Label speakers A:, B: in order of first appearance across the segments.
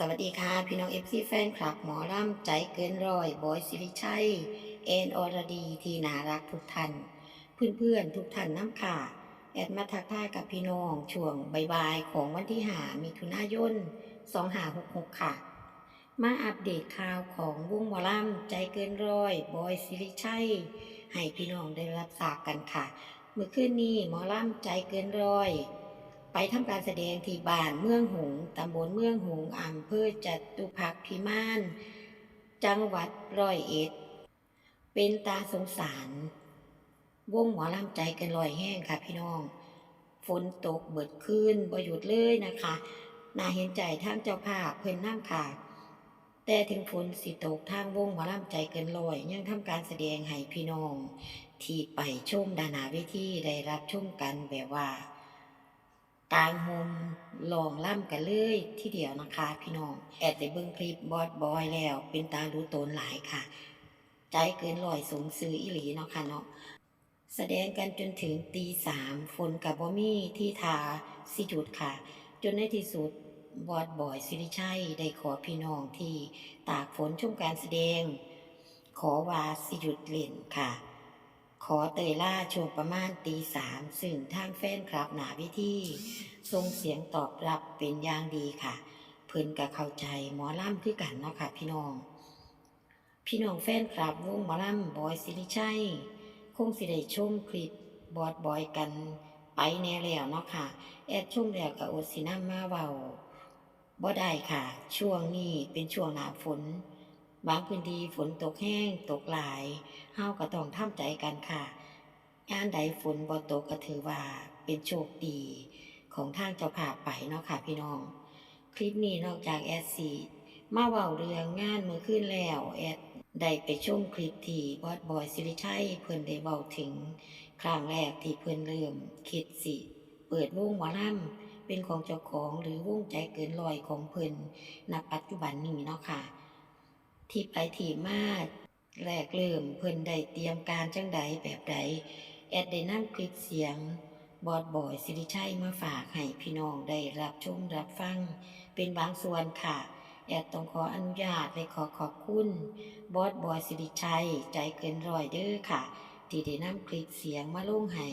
A: สวัสดีค่ะ พี่น้องเอฟซีแฟนคลับ หมอล่ำใจเกินร้อยบอยสิริชัย เอ็นอรดีที่น่ารักทุกท่านเพื่อนๆทุกท่านน้ำค่ะ แอดมาทักทายกับพี่น้องช่วงบ่ายๆของวันที่หามิถุนายน2566ค่ะ มาอัปเดตข่าวของวงหมอล่ำใจเกินร้อยบอยสิริชัย ให้พี่น้องได้รับทราบกันค่ะ เมื่อคืนนี้หมอล่ำใจเกินร้อย ทำการแสดงที่บ้านเมืองหงส์ตำบลเมืองหงส์อำเภอจัตุพักพิมาน จังหวัดร้อยเอ็ด เป็นตาสงสาร วงหมอลำใจเกันลอยแห้งค่ะพี่น้อง ฝนตกเบิดขึ้นบ่หยุดเลยนะคะน่าเห็นใจทางเจ้าภาพเพิ่นน้ำค่ะ แต่ถึงฝนสิตกทางวงหมอลำใจเกินลอย ยังทำการแสดงให้พี่น้อง ที่ไปชมดานาเวทีได้รับชมกันแบบว่า กลางโฮมลองล่ำกันเลยที่เดียวนะคะ พี่น้องแอดได้เบิ่งคลิปบอสบอยแล้ว เป็นตารู้ตนหลายค่ะ ใจเกินลอยสูงซื้ออิหลีเนาะค่ะเนาะแสดงกันจนถึงตีสามฝนกับบ่มีที่ทาสิจุดค่ะ จนในที่สุดบอสบอยสิริชัยได้ขอพี่น้องที่ตากฝนชมการแสดง ขอว่าสิหยุดเล่นค่ะ ขอเตยล่าช่วงประมาณตีสามซึ่งทางแฟนคลับหนาวิธีส่งเสียงตอบรับเป็นอย่างดีค่ะ เพิ่นก็เข้าใจหมอล่ำคือกันเนาะค่ะพี่น้อง พี่น้องแฟนคลับวงหมอล่ำบอยสิริชัยคงสิได้ชมคลิปบอดบอยกันไปแน่แล้วเนาะค่ะ แอดชมแล้วก็อดสิน้ำมาเวาบ่ได้ค่ะ ช่วงนี้เป็นช่วงหนาฝน บางพื้นที่ฝนตกแห้งตกหลายเฮาก็ต้องทำใจกันค่ะงานใดฝนบ่ตกก็ถือว่าเป็นโชคดีของทางเจ้าภาพไปเนาะค่ะพี่น้อง คลิปนี้นอกจากแอดสีมาเว้าเรื่องงานมื่อคืนแล้วแอดได้ไปชมคลิปที่บอสบอยสิริชัยเพิ่นได้เว้าถึง ครั้งแรกที่เพิ่นเริ่มคิดสิเปิดวงหมอลำเป็นของเจ้าของหรือวงใจเกินลอยของเพิ่นณปัจจุบันนี้เนาะค่ะ ที่ไปที่มาแรกเริ่มเพิ่นได้เตรียมการจังใดแบบใด แอดได้นำคลิปเสียง บอดบอยสิริชัยมาฝากให้พี่น้องได้รับชมรับฟัง เป็นบางส่วนค่ะ แอดต้องขออนุญาตและขอขอบคุณ บอสบอยสิริชัย ใจเกินร้อยเด้อค่ะ ที่ได้นำคลิปเสียงมาลงให้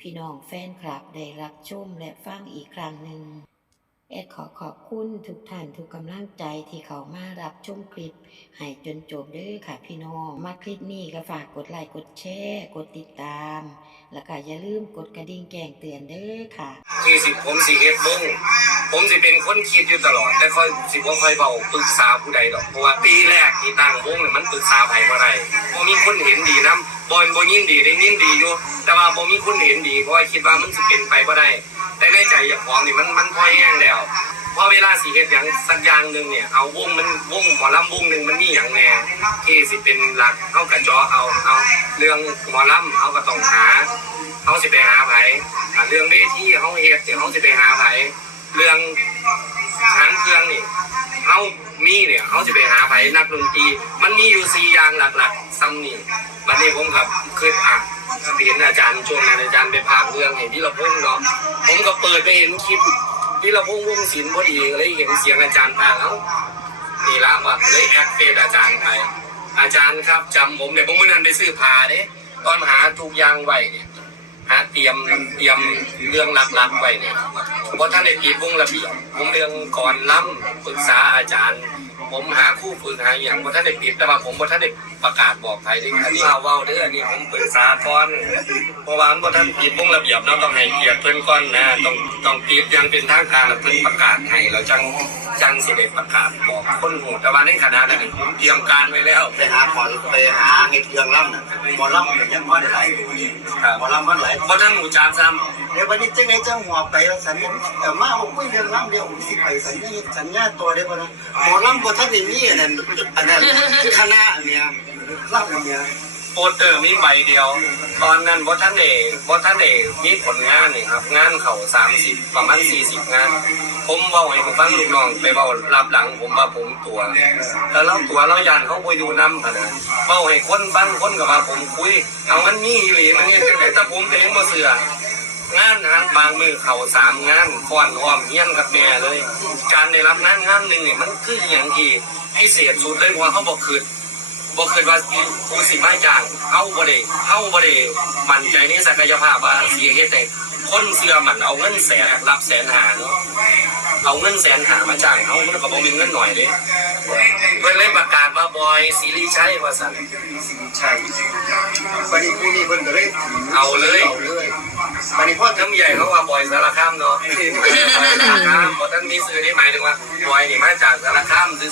A: พี่น้องแฟนคลับได้รับชมและฟังอีกครั้งหนึ่ง แอดขอขอบคุณทุกท่านทุกกำลังใจที่เขามารับชมคลิปให้จนจบด้อค่ะพี่น้องมาคลิปนี้ก็ฝากกดไลค์กดแชร์กดติดตาม แล้วก็อย่าลืมกดกระดิ่งแจ้งเตือนเด้อค่ะ
B: คือสิผมสิเฮ็ดเบิ่งผมสิเป็นคนคิดอยู่ตลอดแต่ค่อยสิบ่ค่อยเบาปรึกษาผู้ใดดอกเพราะว่าปีแรกที่ตั้งวงเนี่ยมันปรึกษาไผบ่ได้บ่มีคนเห็นดีนํบ่บ่ยินดีได้ยินดีอยู่แต่ว่าบ่มีคนเห็นดีเพราะว่าคิดว่ามันสิเป็นไปบ่ได้ แต่ในใจอย่าของนี่มันมันพอแห้งแล้วพอเวลาสีเห็ดอย่างสักอย่างหนึ่งเนี่ยเอาวงมันวงหมอลำวงหนึ่งมันมีอย่างแน่ที่สิเป็นหลักเฮากระจอเอาเอาเรื่องหมอลำเอาก็ต้องหาเขาสิไปหาไผ่เรื่องเวทีเขาเห็ดเดี๋ยวเขาสิไปหาไผเรื่อง หางเครื่องนี่เขามีเนี่ยเขาสิไปหาไผนักดนตรีมันมีอยู่สี่อย่างหลักๆซ้ำนี่วันนี้ผมกับเคยอ่านเห็นอาจารย์ช่วงนั้นอาจารย์ไปพากเรื่องเห็นพี่ละพงษ์เนาะผมก็เปิดไปเห็นคลิปพี่ละพงษ์วงศิลป์พอดีเลยเห็นเสียงอาจารย์พากย์เอ้านี่ละว่าเลยแอดเฟซอาจารย์ไปอาจารย์ครับจำผมเนี่ยผมเมื่อนั้นไปซื้อผ้าเด้ตอนหาทุกอย่างไว้เนี่ย หาเตรียมเตรียมเรื่องหลักๆไว้เนี่ยเพราะท่านได้ปีบวงระเบียบผมเรื่องก่อนล้ำปรึกษาอาจารย์ ผมหาคู่ฝึกหาอย่างเพราะท่านได้ปีบแต่ว่าผมเพราะท่านได้ประกาศบอกใครที่อันนี้เว้าเด้ออันนี้ผมปรึกษาก่อนเพราะว่าเพราะท่านปีบวงระเบียบเราต้องให้เกียรติเพิ่นก่อนนะต้องต้องปีบอยังเป็นทางการแล้วเพิ่นประกาศให้เราจังจังสิได้ประกาศบอกคนหูแต่ว่าในขณะนั้นผมเตรียมการไว้แล้ว
C: ไปหาขอไปหาเห็ดเครื่องล่ำน่ะหมอล่ำเป็นยังพอได้หลายหมอล่ำมันหลาย
B: เพราะท่านหูจามซ้ำ
C: เดี๋ยววันนี้จังไหนจังหัวไปแล้วสัญญาเออมาผมคุยเรื่องล่ำเดียวผมสิไปสัญญาสัญญาตัวเดียวพอนะหมอล่ำบ่ทันได้มีอันนั้นอันนั้นคณะอันเนี้ยล่ำอันเนี้ย
B: โปสเตอร์มีใบเดียว ตอนนั้นวัฒนเอกวัฒนเอกมีผลงานนี่ครับ งานเขาสามสิบประมาณสี่สิบงาน ผมเบาให้ผมฟังลูกน้องไปเบารับหลังผมว่าผมตัวแล้วเราตัวเรายานเขาไปดูน้ำขนาดเบาให้คนฟังคนกับว่าผมคุย เอามันนี่อีหลีมันเนี่ยจังไหนแต่ผมเองบ่เสือ งานนะบางมือเขาสามงานก่อนอ้อมเฮี้ยนกับแม่เลย การได้รับงานงานหนึ่งเนี่ยมันคืออย่างที่พิเศษสุดเลยเพราะว่าเขาบอกคืนบอกคืนว่าผู้สิมาจ้างเขาบ่ได้เขาบ่ได้มั่นใจในศักยภาพว่าสิเฮ็ดได้คนเสื้อมันเอาเงินแสนรับแสนหาเนาะเอาเงินแสนหามาจ้างเขามันก็บ่มีเงินหน่อยเด้เพิ่นเลยประกาศว่าบอยซีรีส์ใช่ว่าซั่น
C: สินชัยวันนี้ผู้นี้เพิ่นก็เลย
B: เอาเลย
C: เอาเลยวั นนี้พ่อ
B: น้งใหญ่เขาว่าบอยสารคามเนาะบอยสารคามบ่ทั้งมีซื้อได้หมายถึงว่าบอยนี่มาจากสารคามซื้อ